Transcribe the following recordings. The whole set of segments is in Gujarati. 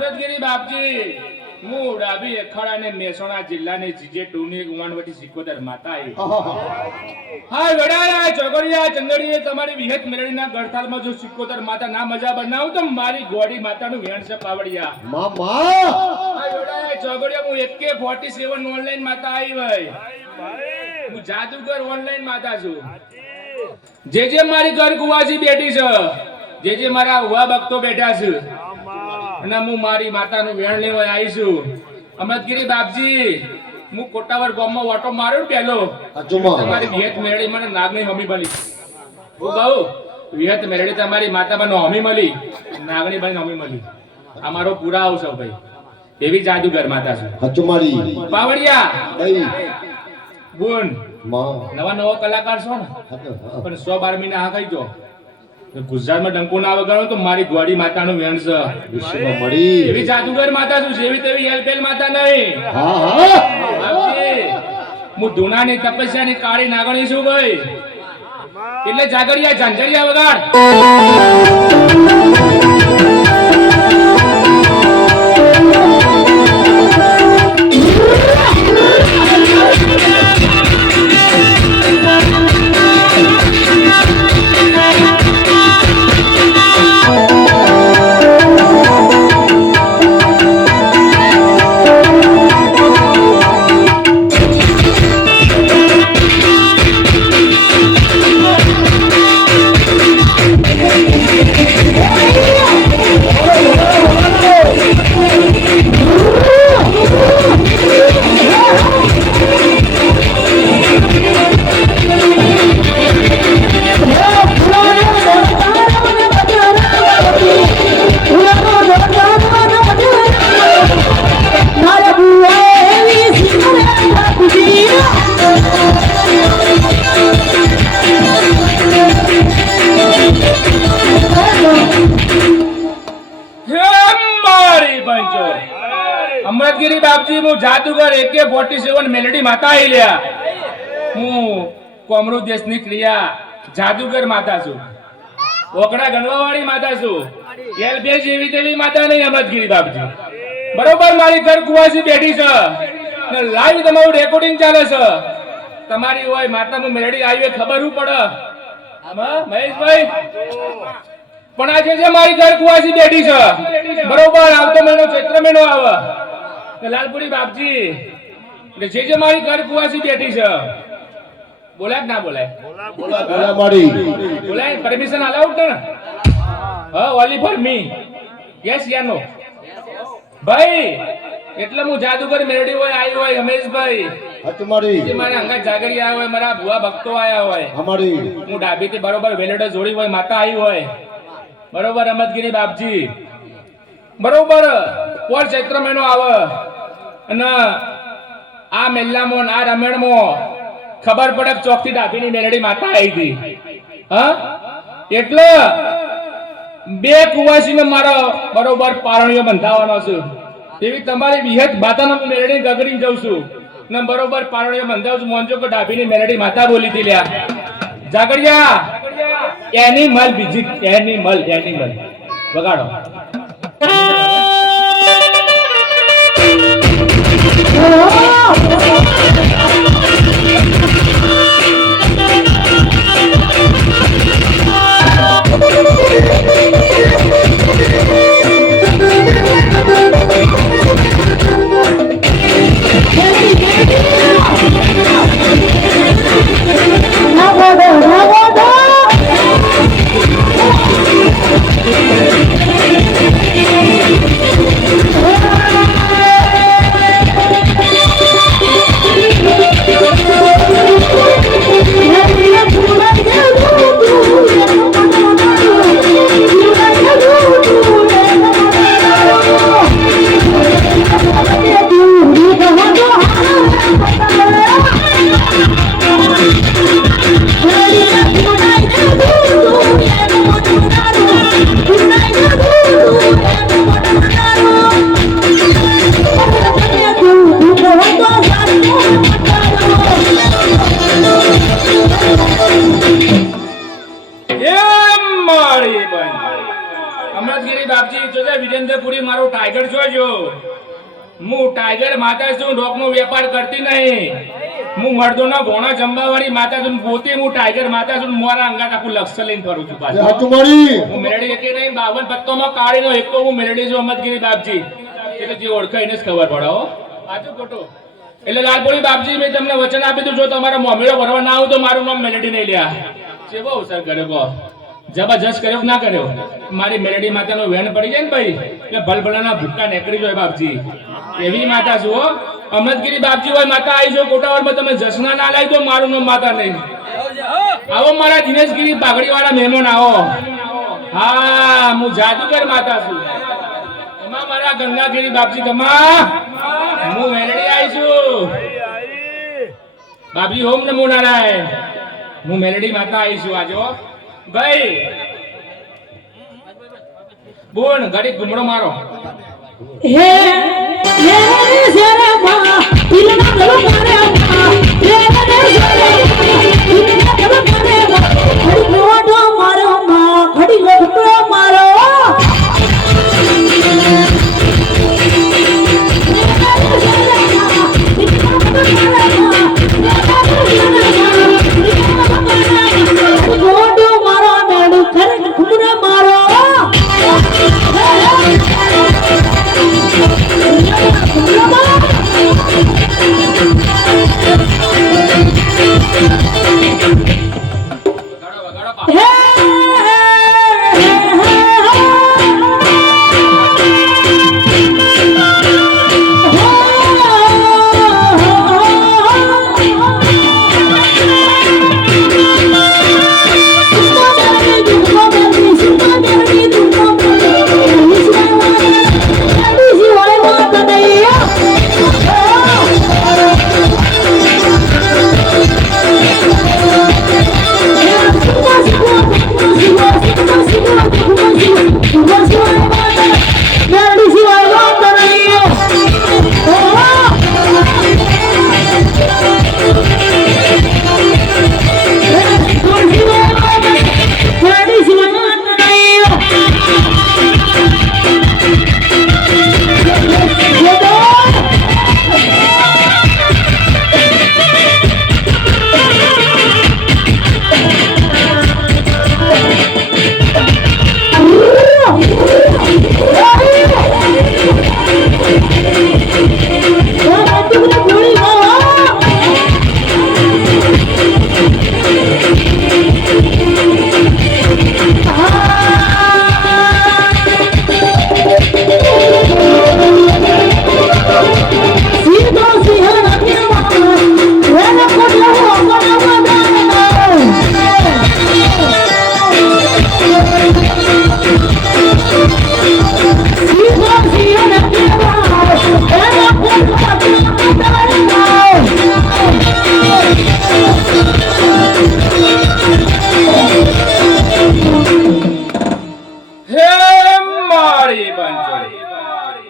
અમૃતગીરી બાપજી હું ડાબી અખાડા ને મહેસાણા જિલ્લાની જીજે ટુની ઉમાનવટી સિકોદર માતા હા વડાયા ચોગડિયા ચંદડીએ તમારી વિહત મેળડીના ગળથાલમાં જો સિકોદર માતા ના મજા બનાવું તો મારી ગોડી માતાનું વેણ છે પાવડિયા મામા હા વડાયા ચોગડિયા હું AK47 ઓનલાઈન માતા આવી ભાઈ હું જાદુગર ઓનલાઈન માતા છું જે મારી ઘર કુવાસી બેઠી છે જે મારા ઉવા ભક્તો બેઠા છે અને હું મારી માતાનું વેણ લેવા આવી છું અમૃતગીરી બાપજી હું કોટાવર ગામમાં ઓટો માર્યો પહેલો તમારી વિહત મેળડી મને નાગની મમ્મી મળી હું કહું વિહત મેળડી તમારી માતા મને મમ્મી મળી નાગની ભાઈ મમ્મી મળી આ મારો પૂરા આવશે ભાઈ એવી જાદુગર માતા છે હચુમારી પાવડિયા ભાઈ ગુણ માં નવા કલાકાર છો ને પણ 112 મહિના હા કહી દો ગુજરાતમાં ડંકો ના વગાડો તો મારી ગોડી માતાનું વેણ છે વિશ્વમાં મળી એવી જાદુગર માતા છું જેવી તેવી હેલપેલ માતા નહીં હા હા બાપજી હું ધુનાની તપસ્યાની કાળી નાગણી છું ભાઈ એટલે જાગરિયા ઝંઝરિયા વગાડ અમૃતગીરી બાપજી હું જાદુગર AK47 મેલડી માતા આવી લ્યા હું કોમરૂ દેશની ક્રિયા જાદુગર માતા છું ઓકડા ગણવાવાળી માતા છું એલબે જેવી તેવી માતા નહીં અમૃતગીરી બાપજી બરોબર મારી ઘર કુવાસી બેઠી છે ને લાઈવ તમારું રેકોર્ડિંગ ચાલે છે તમારી હોય માતા હું મેલડી આવી ખબર હું પડે આમાં મહેશભાઈ પણ આજે જે મારી ઘર કુવાસી બેઠી છે બરોબર આવતો મહિનો ચૈત્ર મહિનો આવે લાલપુરી બાપજી જે મારી ઘર કુવાસી બેઠી છે બોલાય ના બોલાય બોલાય પરમિશન અલાઉડ ને હા ઓલી ફોર મી યસ યા નો ભાઈ એટલે હું જાદુગર મેરડી હોય આવી હોય હમેશભાઈ હચુમારી જે મારા અંગા જાગરી આવ્યા હોય મારા ભુવા ભક્તો આયા હોય અમારી હું ડાબી થી બરોબર વેલેડો જોડી હોય માતા આવી હોય બરોબર અમૃતગીરી બાપજી બરોબર પોર ચૈત્ર મહિનો આવે અને આ મેલ્લામાં આ રમેણમાં ખબર પડે ચોકથી ડાભીની મેલડી માતા આવી હતી હા એટલે બે કુવાસીને મારો બરોબર પારણીઓ બંધાવવાનો છું એવી તમારી વિહત માતાનો મેલડી ગગડી જઉં છું ને બરોબર પારણીઓ બંધાવું છું મોંજો કે ડાભીની મેલડી માતા બોલી હતી લ્યા જાગડિયા એનિમલ બીજી એનિમલ વગાડો બાપજી મારો ટાઈગર જોજો. હું ટાઈગર માતા છું, ડોકનો વેપાર કરતી નહીં. હું મર્દોના ગોણા જંબાવાળી માતા છું, પોતે હું ટાઈગર માતા છું. મારા અંગાત આખું લક્ષ્ય લઈને ફરું છું પાછું. હાચું મારી. હું મેલડી એકે નહીં, 52 પત્તોમાં કાળીનો એક તો હું મેલડી છું અમદગીરી બાપજી. એટલે જે ઓળખે એને જ ખબર પડે હો. સાચું ખોટું? એટલે લાલપુરી બાપજી મેં તમને વચન આપી દીધું, જો તમારો મોમેડો ભરવા ના આવું તો મારું નામ મેલડી નહીં લ્યા. કેવો અવસર કર્યો કહો, જબરજસ્ત કર્યો કે ના કર્યો? મારી મેલડી માતાનો વેણ પડી જાય ને ભાઈ એટલે ભલભલાના ભૂક્કા નીકળી જાય બાપજી. એવી માતા છું હો. અમદગીરી બાપજી હોય માતા આવી છો કોટાવાળમાં, તમે જસના ના લાવી દો મારું નામ માતા નહીં. આવો મારા દિનેશગીરી પાઘડી વાળા મહેમાન આવો. હા, હું જાદુગર માતા છું. એમાં મારા ગંગાગીરી બાપજી ગમા હું મેલડી આવી છું. બાપજી ઓમ નમો નારાયણ. હું મેલડી માતા આવી છું આજે હો. ભાઈ બોલ ઘડી ઘૂમડો મારો. હે હે શેરા બા પિલના ગલો મારે બા હે હે શેરા પિલના ગલો મારે બા ખડી ગોડો મારો બા ખડી ગોડો મારો ગોડો મારો મેડુ ખરે ઘુમરે મારો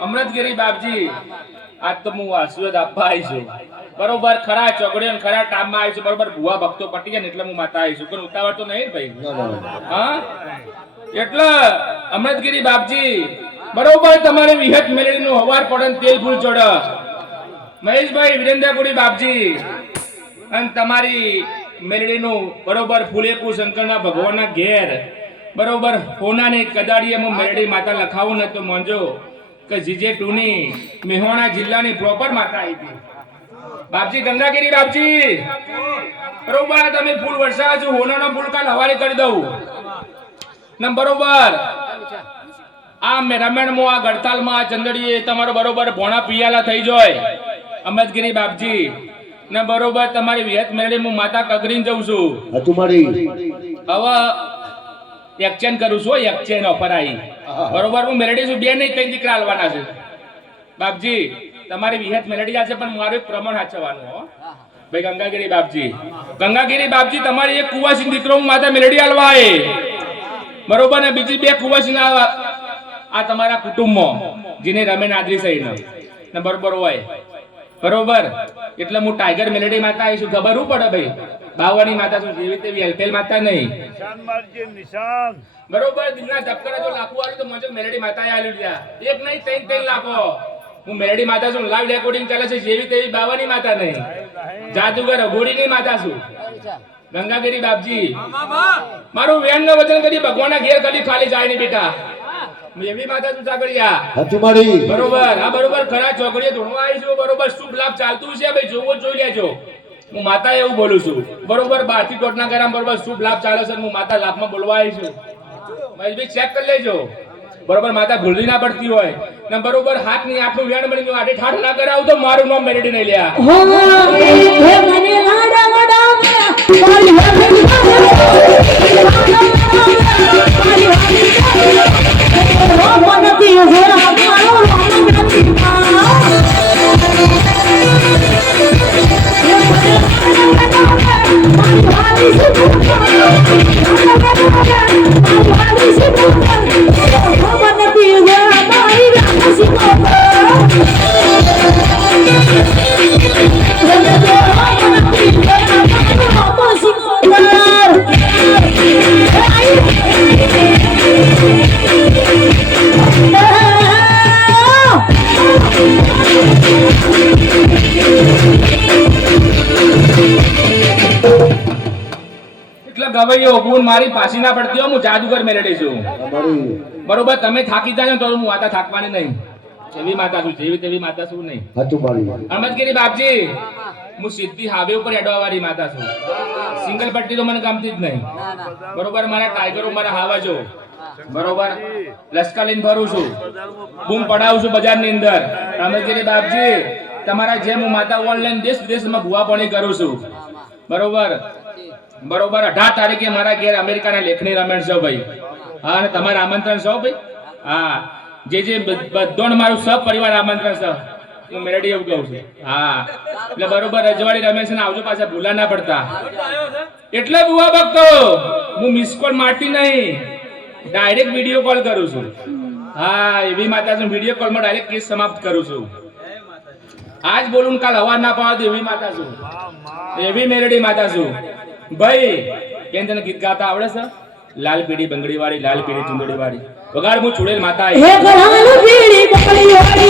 અમૃતગીરી બાપજી આજ તો હું આશીર્વાદ આપવા આવી છું. બરોબર ખરા ચોકડીઓ ને ખરા ટાઈમમાં આવી છું. બરોબર ભુવા ભક્તો પટી ગયા ને એટલે હું માતા આવી છું. પણ ઉતાવળ તો નહીં ને ભાઈ. હા એટલે અમૃતગીરી બાપજી બરોબર તમારે વિહત મેલડી નું હવાર પડે ને તેલ ફૂલ ચડે. મહેશભાઈ વિરેન્દ્રપુરી બાપજી અને તમારી મેલડી નું બરોબર ફૂલેકુ શંકરના ભગવાનના ઘેર બરોબર હોનાની કદાડીએ હું મેલડી માતા લખાવું ને તો મોંજો કે જીજે ટુની મેહોણા જિલ્લાની પ્રોપર માતા આવી હતી બાપજી. ગંગાગીરી બાપજી બરોબર તમે ફૂલ વરસાદ છો, હોનાનો ફૂલ કાલ હવાલે કરી દઉં ને બરોબર આ રમેણમાં આ ગડતાલમાં ચંદડીએ તમારો બરોબર ભોણા પિયાલા થઈ જાય અમૃતગીરી બાપજી ને બરોબર તમારી વિહત મેળવી હું માતા કગરીને જઉં છું. હાચું મારી. હવે એક્સચેન્જ કરું છું. એક્સચેન્જ ઓફર આવી બરોબર. હું મેલડી છું, બે નહીં ત્રણ દીકરા આલવાના છે બાપજી. તમારી વિહત મેલડી છે પણ મારું એક પ્રમાણ સાચવવાનું હો ભાઈ. ગંગાગીરી બાપજી, ગંગાગીરી બાપજી તમારી એક કુવાસી દીકરો હું માતા મેલડી આલવા આવે બરોબર ને બીજી બે કુવાસી આ તમારા કુટુંબમાં જેને રમેન આદરી સહીન ને બરોબર હોય બરોબર. એટલે હું ટાઈગર મેલડી માતા આવી છું. ખબર શું પડે ભાઈ? બાવાની માતા છું જેવી તેવી હેલપેલ માતા નહીં. નિશાન મારજે નિશાન. બરોબર દિલના ધબકારા જો લાખો વાળું તો મને મેલેડી માતાએ આલ્યું ત્યાં. એક નહીં ત્રણ લાખો. હું મેલેડી માતા છું, લાઈવ રેકોર્ડિંગ ચાલે છે, જેવી તેવી બાવાની માતા નહીં. જાદુગર અઘોડીની માતા છું. ગંગાગીરી બાપજી મારું વેણ નો વચન કરી ભગવાનના ઘેર કદી ખાલી જાય નહીં બેટા. હું એવી માતા છું સાગરિયા. સાચું મારી બરોબર આ બરોબર ખરા ચોકડીએ ધોણવા આવી છું. બરોબર શુભ લાભ ચાલતું છે ભાઈ, જોવો જોઈ લેજો. હું માતા એવું બોલું છું. બરોબર 12 થી કોટના ગરામ બરોબર શુભ લાભ ચાલે છે. હું માતા લાભમાં બોલવા આવી છું. મહેશભાઈ ચેક કરી લેજો. બરોબર માતા ભૂલવી ના પડતી હોય ને બરોબર હાથ ની આટલું વેણ બની આડે ઠાઠ ના કરાવું તો મારું નામ મેલેડી નહીં લ્યા. હો હે મને લાડા લાડા મારી હારી નથી હે મારો રામ નથી એટલે ગવૈયો ગુણ મારી પાછી ના પડતી હોય. હું જાદુગર મેલેડી છું. મારી બરોબર તમે થાકી જાય તો હું માતા થાકવાની નહીં. એવી માતા છું જેવી તેવી માતા છું નહીં. સાચું મારી અહમદગીરી બાપજી હું સીધી હાવે ઉપર એડવા વાળી માતા છું. સિંગલ પટ્ટી તો મને ગમતી જ નહીં. બરોબર મારા ટાઈગરો મારા હાવા છો. બરોબર લશ્કર લઈને ફરું છું, બૂમ પડાવું છું બજારની અંદર. અહમદગીરી બાપજી તમારા જેમ હું માતા ઓનલાઈન દેશ વિદેશમાં ભૂવા પાણી કરું છું. બરોબર બરોબર 18 તારીખે મારા ઘેર અમેરિકાના લેખની રમેણ છે ભાઈ. હા અને તમારા આમંત્રણ છે ભાઈ. હા જે બધોને મારું સબ પરિવાર આમંત્રણ છે. હું મેલેડી એવું કહું છું. હા એટલે બરોબર રજવાડી રમેશ ને આવજો પાછા ભૂલા ના પડતા. એટલે બુવા ભક્તો હું મિસ કોલ મારતી નહીં, ડાયરેક્ટ વિડીયો કોલ કરું છું. હા એવી માતા છું, વિડીયો કોલમાં ડાયરેક્ટ કેસ સમાપ્ત કરું છું. આજ બોલું કાલ અવાજ ના પાડો એવી માતા છું. એવી મેલેડી માતા છું ભાઈ. કેમ તને ગીત ગાતા આવડે છે? લાલ પીડી બંગડી વાળી, લાલ પીડી ચુંદડી વાળી વગાડ. હું છુડેલ માતા હે ગળાનું પીળી બકડી વાળી